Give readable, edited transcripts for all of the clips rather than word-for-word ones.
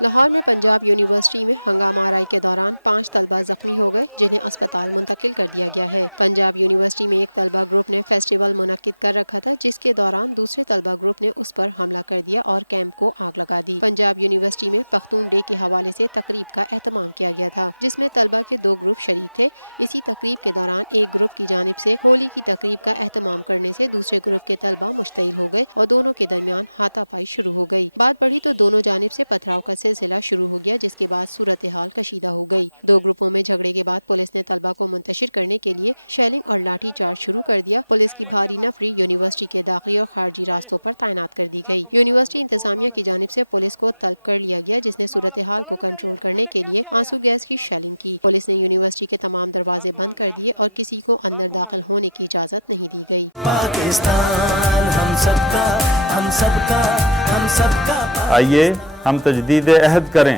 لاہور میں پنجاب یونیورسٹی میں ہنگامہ آرائی کے دوران 5 طلبہ زخمی ہو گئے جنہیں اسپتال منتقل کر دیا گیا ہے۔ پنجاب یونیورسٹی میں ایک طلبہ گروپ نے فیسٹیول منعقد کر رکھا تھا جس کے دوران دوسرے طلبہ گروپ نے اس پر حملہ کر دیا اور کیمپ کو آگ لگا دی۔ پنجاب یونیورسٹی میں پختون ڈے کے حوالے سے تقریب کا اہتمام کیا گیا تھا جس میں طلبہ کے 2 گروپ شریک تھے۔ اسی تقریب کے دوران ایک گروپ کی جانب سے ہولی کی تقریب کا اہتمام کرنے سے دوسرے گروپ کے طلبہ مشتعل ہو گئے اور دونوں کے درمیان ہاتھا پائی شروع ہو گئی۔ بات بڑھی تو دونوں جانب سے پتھراؤ کا سلسلہ شروع ہو گیا جس کے بعد صورتحال کشیدہ ہو گئی۔ 2 گروپوں میں جھگڑے کے بعد پولیس نے طلبہ کو منتشر کرنے کے لیے شیلنگ اور لاٹھی چارج شروع کر دیا۔ پولیس کی بھاری نفری یونیورسٹی کے داخلی اور خارجی راستوں پر تعینات کر دی گئی۔ یونیورسٹی انتظامیہ کی جانب سے پولیس کو طلب کر لیا گیا جس نے صورتحال کو کنٹرول کرنے کے لیے آنسو گیس کی شیلنگ کی۔ پولیس نے یونیورسٹی کے تمام دروازے بند کر دیے اور کسی کو اندر داخل ہونے کی اجازت نہیں دی گئی۔ آئیے ہم تجدید عہد کریں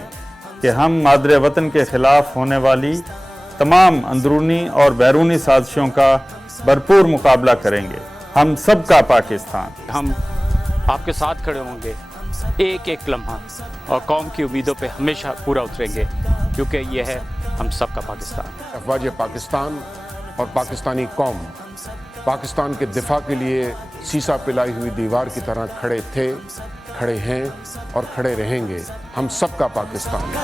کہ ہم مادر وطن کے خلاف ہونے والی تمام اندرونی اور بیرونی سازشوں کا بھرپور مقابلہ کریں گے۔ ہم سب کا پاکستان۔ ہم آپ کے ساتھ کھڑے ہوں گے ایک ایک لمحہ اور قوم کی امیدوں پہ ہمیشہ پورا اتریں گے کیونکہ یہ ہے ہم سب کا پاکستان۔ افواج پاکستان اور پاکستانی قوم پاکستان کے دفاع کے لیے سیسا پلائی ہوئی دیوار کی طرح کھڑے تھے، کھڑے ہیں اور کھڑے رہیں گے۔ ہم سب کا پاکستان۔